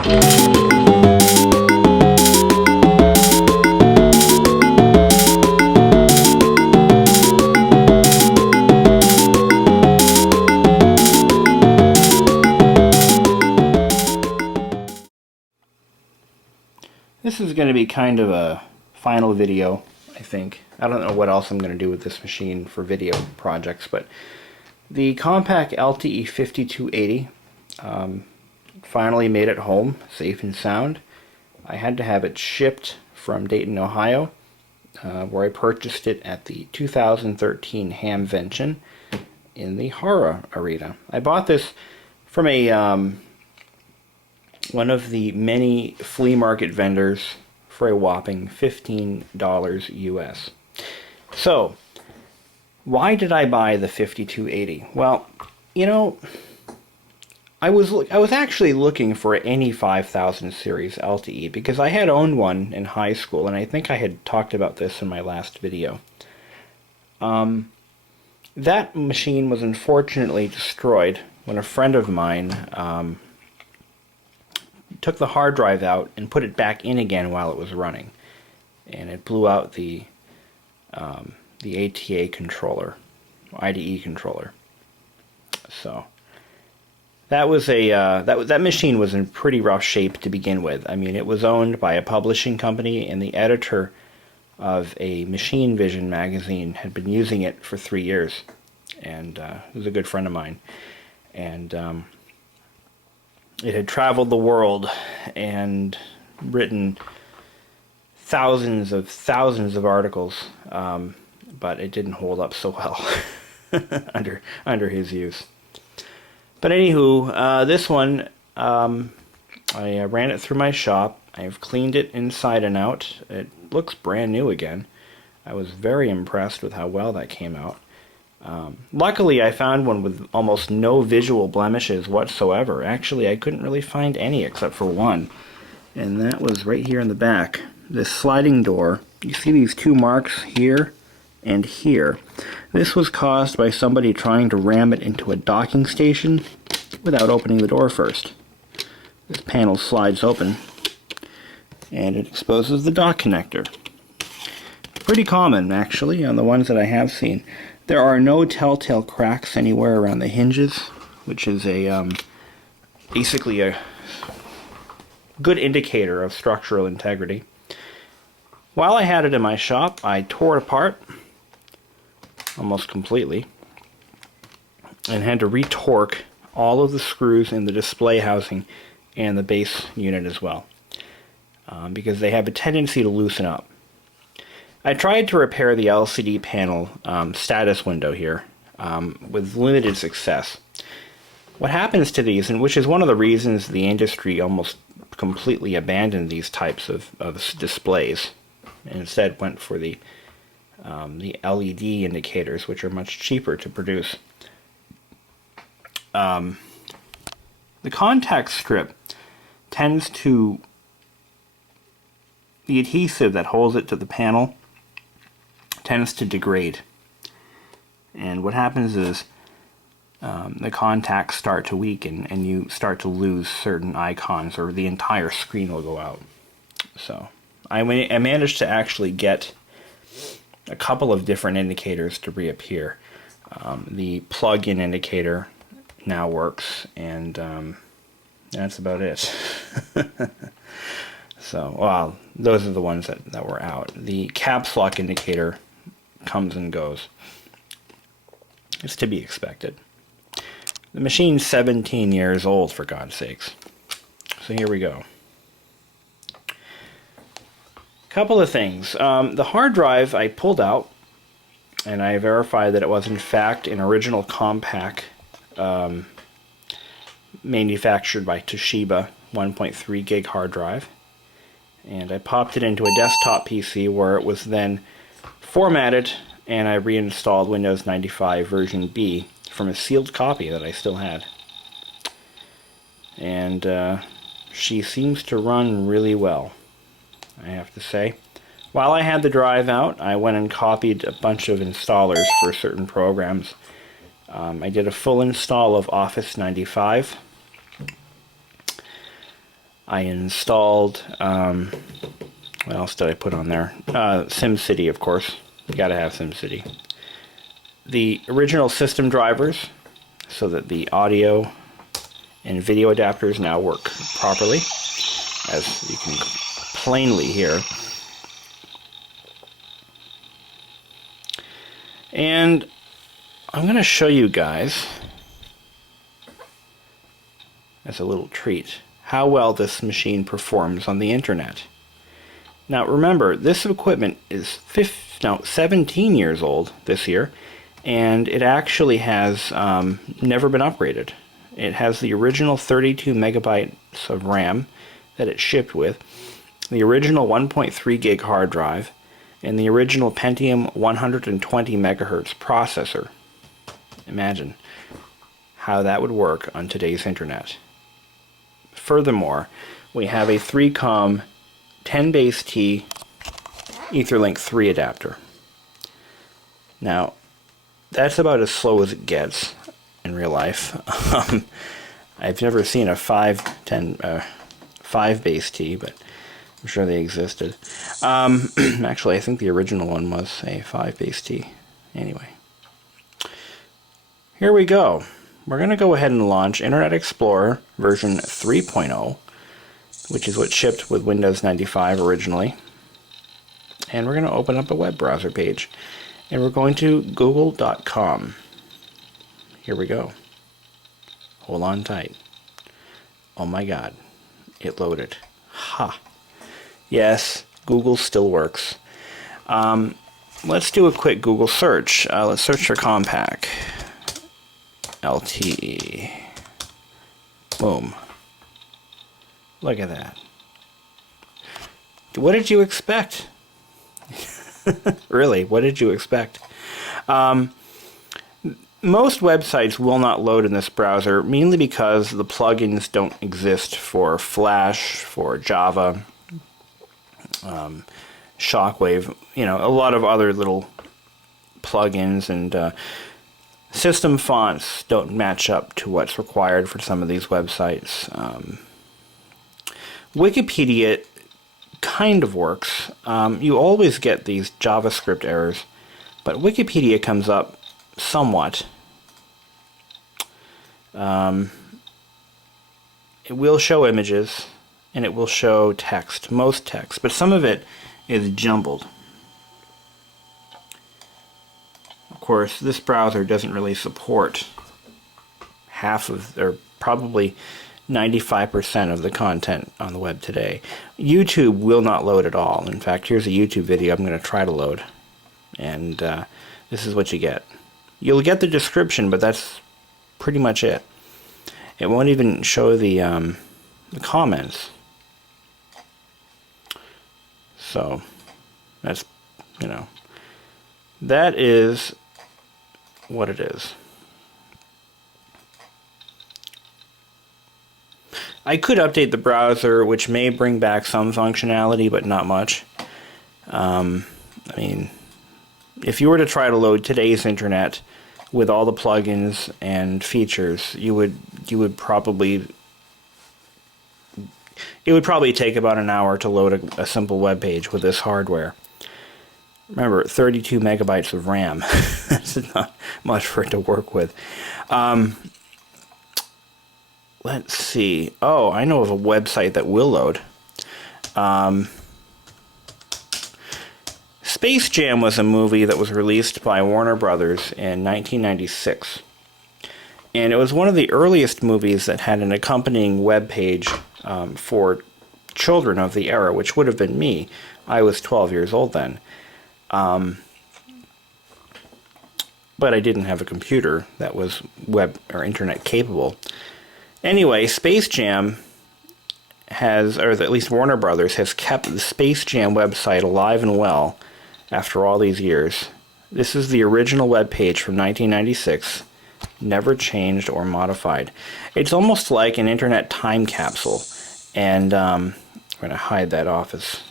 This is going to be kind of a final video, I think. I don't know what else I'm going to do with this machine for video projects, but the Compaq LTE 5280 finally made it home, safe and sound. I had to have it shipped from Dayton, Ohio, where I purchased it at the 2013 Hamvention in the horror arena. I bought this from a one of the many flea market vendors for a whopping $15 US. So, why did I buy the 5280? Well, you know, I was actually looking for any 5000 series LTE because I had owned one in high school, and I think I had talked about this in my last video. That machine was unfortunately destroyed when a friend of mine took the hard drive out and put it back in again while it was running, and it blew out the ATA controller, IDE controller. So that was that machine was in pretty rough shape to begin with. I mean, it was owned by a publishing company, and the editor of a Machine Vision magazine had been using it for 3 years, and he was a good friend of mine, and it had traveled the world and written thousands of articles, but it didn't hold up so well under his use. But anywho, this one, I ran it through my shop. I've cleaned it inside and out. It looks brand new again. I was very impressed with how well that came out. Luckily, I found one with almost no visual blemishes whatsoever. Actually, I couldn't really find any except for one, and that was right here in the back. This sliding door, you see these two marks here and here. This was caused by somebody trying to ram it into a docking station without opening the door first. This panel slides open, and it exposes the dock connector. Pretty common, actually, on the ones that I have seen. There are no telltale cracks anywhere around the hinges, which is basically a good indicator of structural integrity. While I had it in my shop, I tore it apart almost completely and had to retorque all of the screws in the display housing and the base unit as well, because they have a tendency to loosen up. I tried to repair the LCD panel status window here with limited success. What happens to these, and which is one of the reasons the industry almost completely abandoned these types of displays and instead went for the LED indicators, which are much cheaper to produce. The contact strip tends to, the adhesive that holds it to the panel tends to degrade, and what happens is the contacts start to weaken and you start to lose certain icons, or the entire screen will go out. So I managed to actually get a couple of different indicators to reappear. The plug-in indicator now works, and that's about it. So, well, those are the ones that were out. The caps lock indicator comes and goes. It's to be expected. The machine's 17 years old, for God's sakes. So here we go. Couple of things. The hard drive I pulled out, and I verified that it was in fact an original Compaq manufactured by Toshiba 1.3 gig hard drive. And I popped it into a desktop PC where it was then formatted, and I reinstalled Windows 95 version B from a sealed copy that I still had. And she seems to run really well, I have to say. While I had the drive out, I went and copied a bunch of installers for certain programs. I did a full install of Office 95. I installed, what else did I put on there? SimCity, of course. You gotta have SimCity. The original system drivers, so that the audio and video adapters now work properly, as you can plainly hear. And I'm going to show you guys, as a little treat, how well this machine performs on the internet. Now remember, this equipment is 17 years old this year, and it actually has never been upgraded. It has the original 32 megabytes of RAM that it shipped with, the original 1.3 gig hard drive, and the original Pentium 120 megahertz processor. Imagine how that would work on today's internet. Furthermore, we have a 3-COM 10 base T Etherlink 3 adapter. Now, that's about as slow as it gets in real life. I've never seen a 5 base T, but I'm sure they existed. Actually, I think the original one was a 5 base T. Anyway, here we go. We're going to go ahead and launch Internet Explorer version 3.0, which is what shipped with Windows 95 originally. And we're going to open up a web browser page. And we're going to google.com. Here we go. Hold on tight. Oh my god. It loaded. Ha. Yes, Google still works. Let's do a quick Google search. Let's search for Compaq. LTE. Boom. Look at that. What did you expect? Really, what did you expect? Most websites will not load in this browser, mainly because the plugins don't exist for Flash, for Java, Shockwave, you know, a lot of other little plugins, and system fonts don't match up to what's required for some of these websites. Wikipedia kind of works. You always get these JavaScript errors, but Wikipedia comes up somewhat. It will show images, and it will show text, most text, but some of it is jumbled. Of course, this browser doesn't really support half of, or probably 95% of the content on the web today. YouTube will not load at all. In fact, here's a YouTube video I'm going to try to load, and this is what you get. You'll get the description, but that's pretty much it. It won't even show the comments. So that's, you know, that is what it is. I could update the browser, which may bring back some functionality, but not much. I mean, if you were to try to load today's internet with all the plugins and features, it would probably take about an hour to load a simple web page with this hardware. Remember, 32 megabytes of RAM. That's not much for it to work with. Let's see. Oh, I know of a website that will load. Space Jam was a movie that was released by Warner Brothers in 1996. And it was one of the earliest movies that had an accompanying web page for children of the era, which would have been me. I was 12 years old then. But I didn't have a computer that was web or internet capable. Anyway, Space Jam has, or at least Warner Brothers, has kept the Space Jam website alive and well after all these years. This is the original web page from 1996, never changed or modified. It's almost like an internet time capsule, and I'm going to hide that office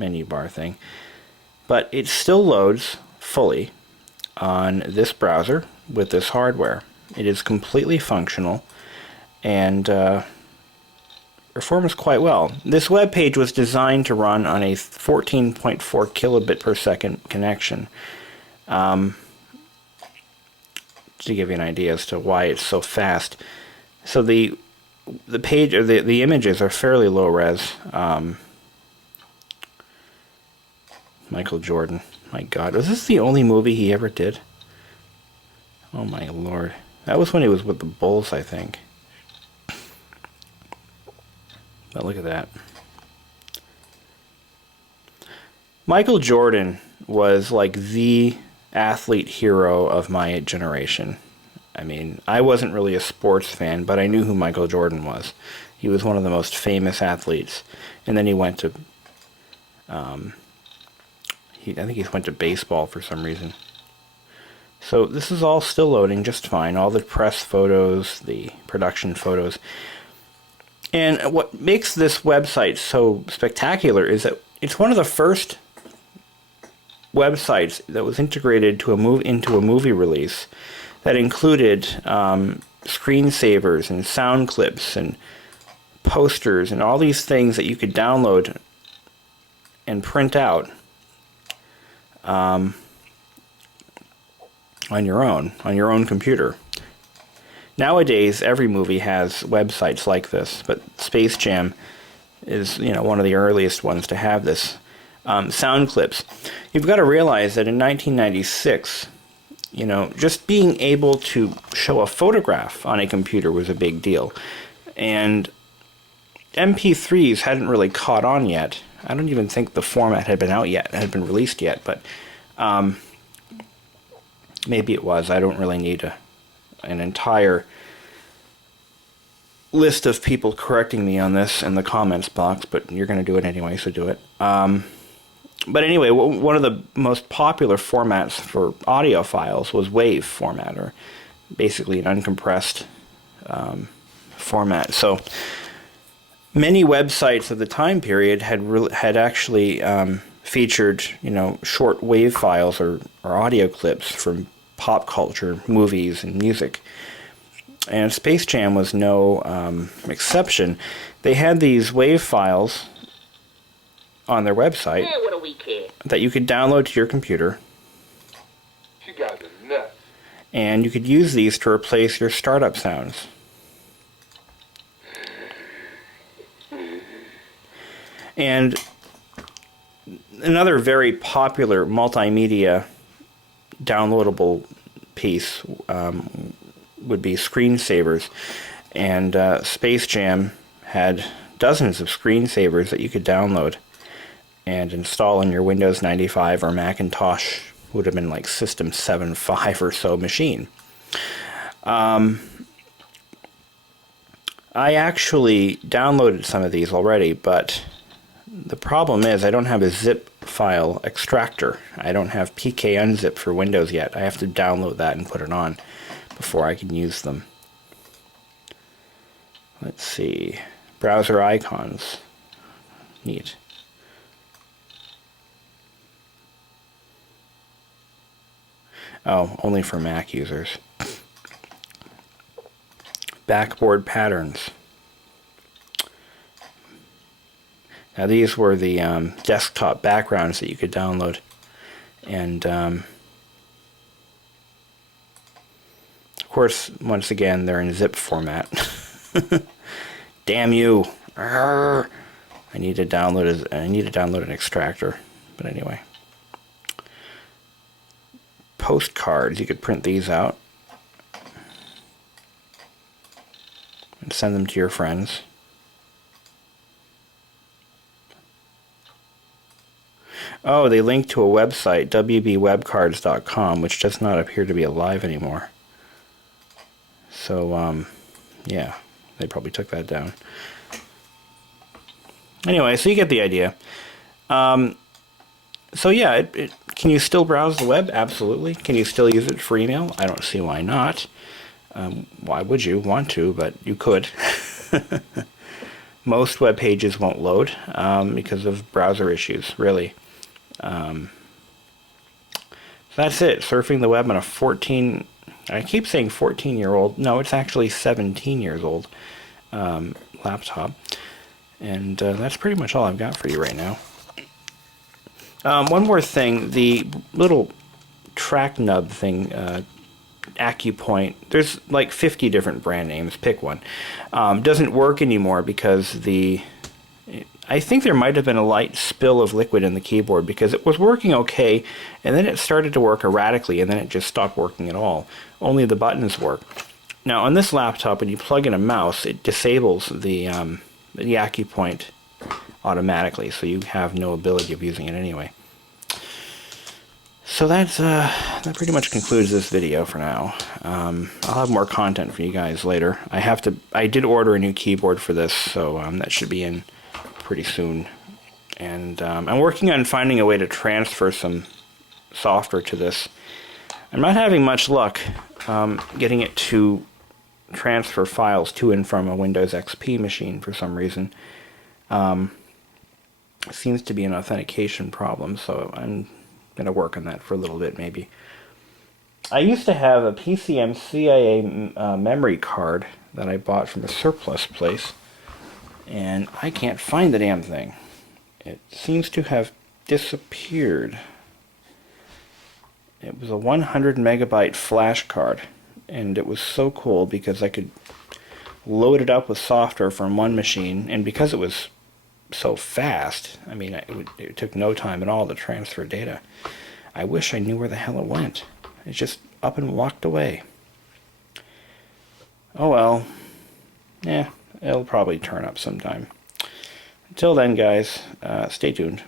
menu bar thing. But it still loads fully on this browser with this hardware. It is completely functional, and performs quite well. This web page was designed to run on a 14.4 kilobit per second connection. To give you an idea as to why it's so fast. So the page, or the images are fairly low res. Michael Jordan. My God, was this the only movie he ever did? Oh my Lord. That was when he was with the Bulls, I think. But look at that. Michael Jordan was like the athlete hero of my generation. I mean, I wasn't really a sports fan, but I knew who Michael Jordan was. He was one of the most famous athletes. And then he went to, I think he went to baseball for some reason. So this is all still loading just fine. All the press photos, the production photos. And what makes this website so spectacular is that it's one of the first websites that was integrated to into a movie release that included screensavers and sound clips and posters and all these things that you could download and print out on your own computer. Nowadays, every movie has websites like this, but Space Jam is, one of the earliest ones to have this. Sound clips. You've got to realize that in 1996, just being able to show a photograph on a computer was a big deal. And MP3s hadn't really caught on yet. I don't even think the format had been released yet, but maybe it was. I don't really need an entire list of people correcting me on this in the comments box, but you're going to do it anyway, so do it. But anyway, one of the most popular formats for audio files was WAV format, or basically an uncompressed format. So many websites of the time period had actually featured, short WAV files or audio clips from pop culture, movies, and music. And Space Jam was no exception. They had these WAV files on their website that you could download to your computer. You guys are nuts. And you could use these to replace your startup sounds. And another very popular multimedia downloadable piece would be screensavers. And Space Jam had dozens of screensavers that you could download and install on your Windows 95 or Macintosh, would have been like System 7.5 or so machine. I actually downloaded some of these already, but the problem is I don't have a zip file extractor. I don't have PK unzip for Windows yet. I have to download that and put it on before I can use them. Let's see. Browser icons. Neat. Oh, only for Mac users. Backboard patterns. Now these were the desktop backgrounds that you could download. And of course, once again, they're in zip format. Damn you! Arrgh. I need to download an extractor. But anyway. Postcards, you could print these out and send them to your friends. Oh, they link to a website, wbwebcards.com, which does not appear to be alive anymore. So, yeah, they probably took that down. Anyway, so you get the idea. So yeah, can you still browse the web? Absolutely. Can you still use it for email? I don't see why not. Why would you want to, but you could. Most web pages won't load because of browser issues, really. So that's it. Surfing the web on a I keep saying 14-year-old. No, it's actually 17 years old laptop. And that's pretty much all I've got for you right now. One more thing, the little track nub thing, AcuPoint, there's like 50 different brand names, pick one, doesn't work anymore because I think there might have been a light spill of liquid in the keyboard, because it was working okay, and then it started to work erratically, and then it just stopped working at all. Only the buttons work. Now on this laptop, when you plug in a mouse, it disables the AcuPoint automatically, so you have no ability of using it anyway. So that pretty much concludes this video for now. I'll have more content for you guys later. I did order a new keyboard for this, so that should be in pretty soon. And I'm working on finding a way to transfer some software to this. I'm not having much luck getting it to transfer files to and from a Windows XP machine for some reason. It seems to be an authentication problem, so I'm going to work on that for a little bit maybe. I used to have a PCM CIA memory card that I bought from a surplus place, and I can't find the damn thing. It seems to have disappeared. It was a 100 megabyte flash card, and it was so cool because I could load it up with software from one machine, and because it was so fast, I mean, it took no time at all to transfer data. I wish I knew where the hell it went. It just up and walked away. Oh well. Yeah, it'll probably turn up sometime. Until then, guys, stay tuned.